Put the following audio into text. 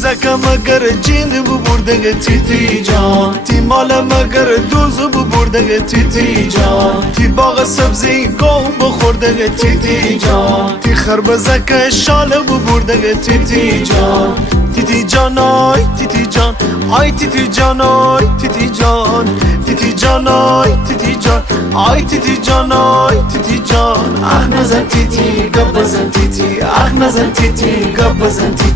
زکه مگر جین بو برده تیتی جان تی مال مگر دوز بو برده تیتی جان تی باغ سبزی گو بخورده تیتی جان تی خربزه که شال بو برده تیتی جان تیتی جان آی تیتی جان آی تیتی جان آی تیتی جان تیتی جان آی تیتی جان آی تیتی جان آی تیتی جان اخ نزن تیتی گپ بزن تیتی اخ نزن تیتی گپ بزن تیتی